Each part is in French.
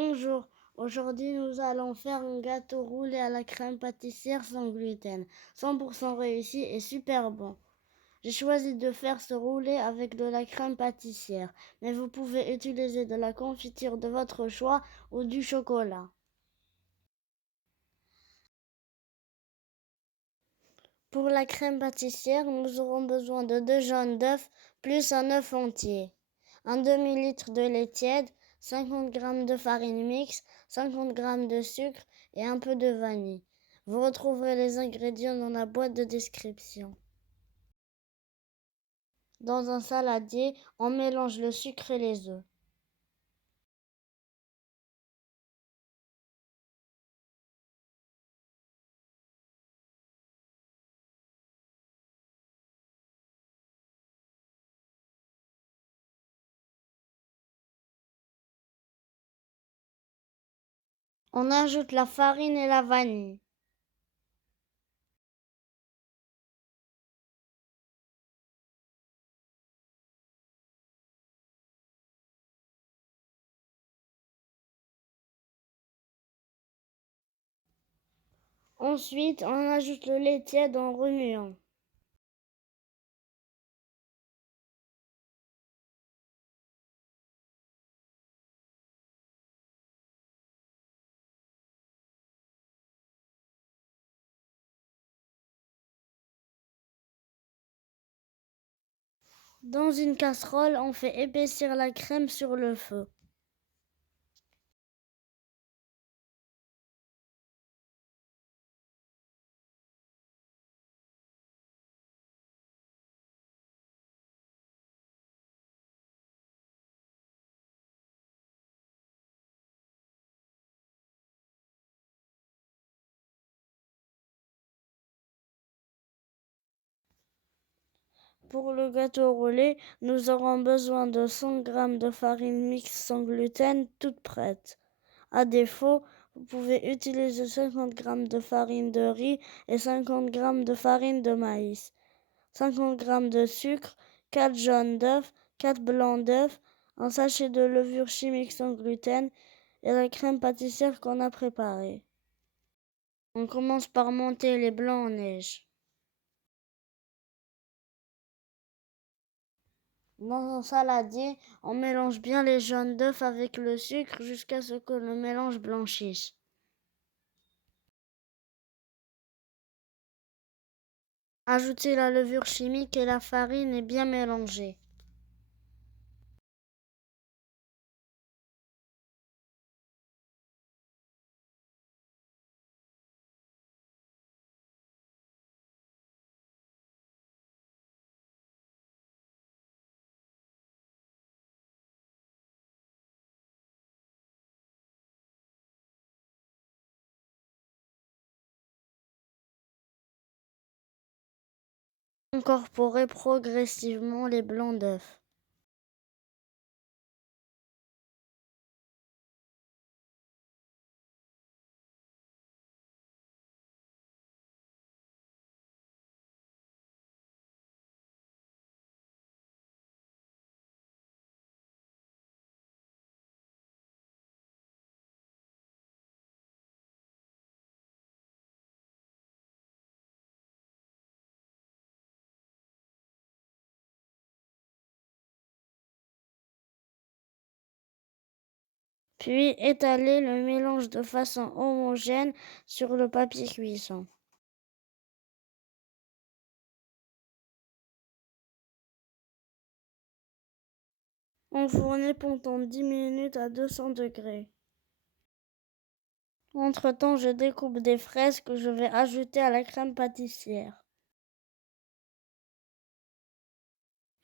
Bonjour, aujourd'hui nous allons faire un gâteau roulé à la crème pâtissière sans gluten, 100% réussi et super bon. J'ai choisi de faire ce roulé avec de la crème pâtissière, mais vous pouvez utiliser de la confiture de votre choix ou du chocolat. Pour la crème pâtissière, nous aurons besoin de 2 jaunes d'œufs plus un œuf entier, un demi-litre de lait tiède, 50 g de farine mixte, 50 g de sucre et un peu de vanille. Vous retrouverez les ingrédients dans la boîte de description. Dans un saladier, on mélange le sucre et les œufs. On ajoute la farine et la vanille. Ensuite, on ajoute le lait tiède en remuant. Dans une casserole, on fait épaissir la crème sur le feu. Pour le gâteau roulé, nous aurons besoin de 100 g de farine mixte sans gluten toute prête. À défaut, vous pouvez utiliser 50 g de farine de riz et 50 g de farine de maïs, 50 g de sucre, 4 jaunes d'œufs, 4 blancs d'œufs, un sachet de levure chimique sans gluten et la crème pâtissière qu'on a préparée. On commence par monter les blancs en neige. Dans un saladier, on mélange bien les jaunes d'œufs avec le sucre jusqu'à ce que le mélange blanchisse. Ajoutez la levure chimique et la farine et bien mélanger. Incorporez progressivement les blancs d'œufs. Puis étalez le mélange de façon homogène sur le papier cuisson. Enfournez pendant 10 minutes à 200 degrés. Entre-temps, je découpe des fraises que je vais ajouter à la crème pâtissière.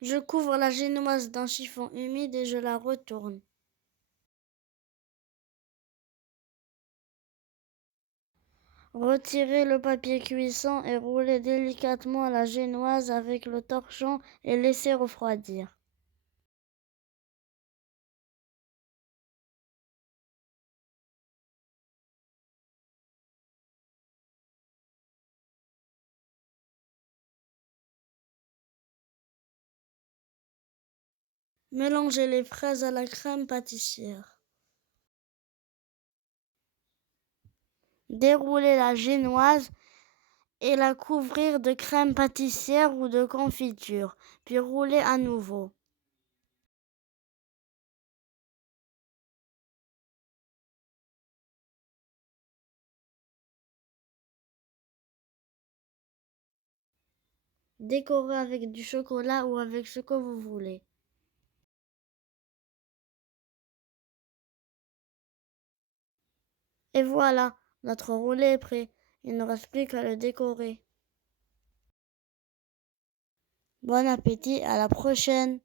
Je couvre la génoise d'un chiffon humide et je la retourne. Retirez le papier cuisson et roulez délicatement la génoise avec le torchon et laissez refroidir. Mélangez les fraises à la crème pâtissière. Dérouler la génoise et la couvrir de crème pâtissière ou de confiture, puis rouler à nouveau. Décorer avec du chocolat ou avec ce que vous voulez. Et voilà, notre roulé est prêt. Il ne reste plus qu'à le décorer. Bon appétit, à la prochaine!